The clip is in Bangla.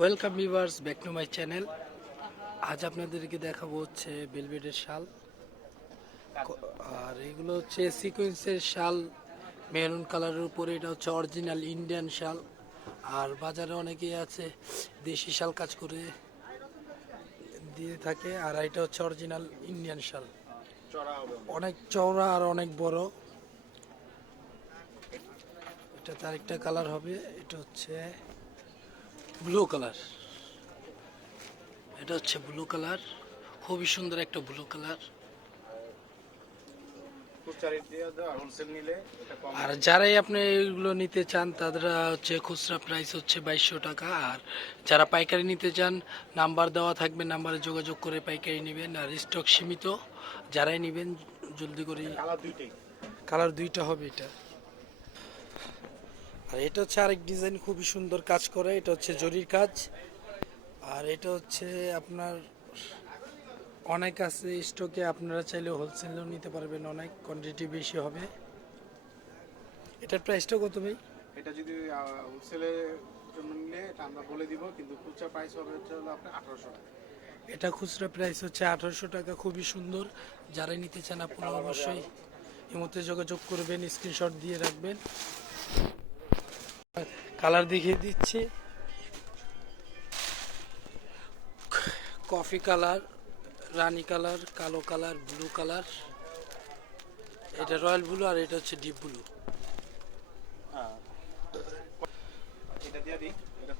Welcome viewers back to my channel. আজ আপনাদেরকে দেখাবো হচ্ছে ভেলভেটের শাল। আর এগুলো হচ্ছে সিকোয়েন্সের শাল, মেরুন কালারের উপরে। এটা হচ্ছে অরিজিনাল ইন্ডিয়ান শাল। আর বাজারে অনেকেই আছে দেশি শাল কাজ করে দিয়ে থাকে, আর এটা হচ্ছে অরিজিনাল ইন্ডিয়ান শাল। অনেক চওড়া আর অনেক বড়। এটা তার একটা কালার হবে, এটা হচ্ছে ব্লু কালার। এটা হচ্ছে ব্লু কালার, খুবই সুন্দর একটা ব্লু কালার। আর যারাই আপনি এগুলো নিতে চান তারা হচ্ছে খুচরা প্রাইস হচ্ছে 2200 টাকা। আর যারা পাইকারি নিতে চান নাম্বার দেওয়া থাকবে, নাম্বারে যোগাযোগ করে পাইকারি নেবেন। আর স্টক সীমিত, যারাই নেবেন জলদি করে। কালার দুইটা হবে এটা। আর এটা হচ্ছে আরেক ডিজাইন, খুবই সুন্দর কাজ করে। এটা হচ্ছে জরির কাজ। আর এটা হচ্ছে আপনার অনেক আছে স্টকে, আপনারা চাইলে হোলসেলও নিতে পারবেন, অনেক কোয়ান্টিটি বেশি হবে। এটার প্রাইসটা কত ভাই? এটা যদি হোলসেলের জন্য নিলে এটা আমরা বলে দিব, কিন্তু খুচরা প্রাইস হবে হচ্ছে আপনার 1800 টাকা। এটা খুচরা প্রাইস হচ্ছে 1800 টাকা, খুবই সুন্দর। যারা নিতে চান আপনারা অবশ্যই এর মধ্যে যোগাযোগ করবেন, স্ক্রিনশট দিয়ে রাখবেন। কালার দেখিয়ে দিচ্ছি, কফি কালার, রানী কালার, কালো কালার, ব্লু কালার। এটা রয়্যাল ব্লু আর এটা হচ্ছে ডিপ ব্লু। এটা দিয়ে দিই, এটা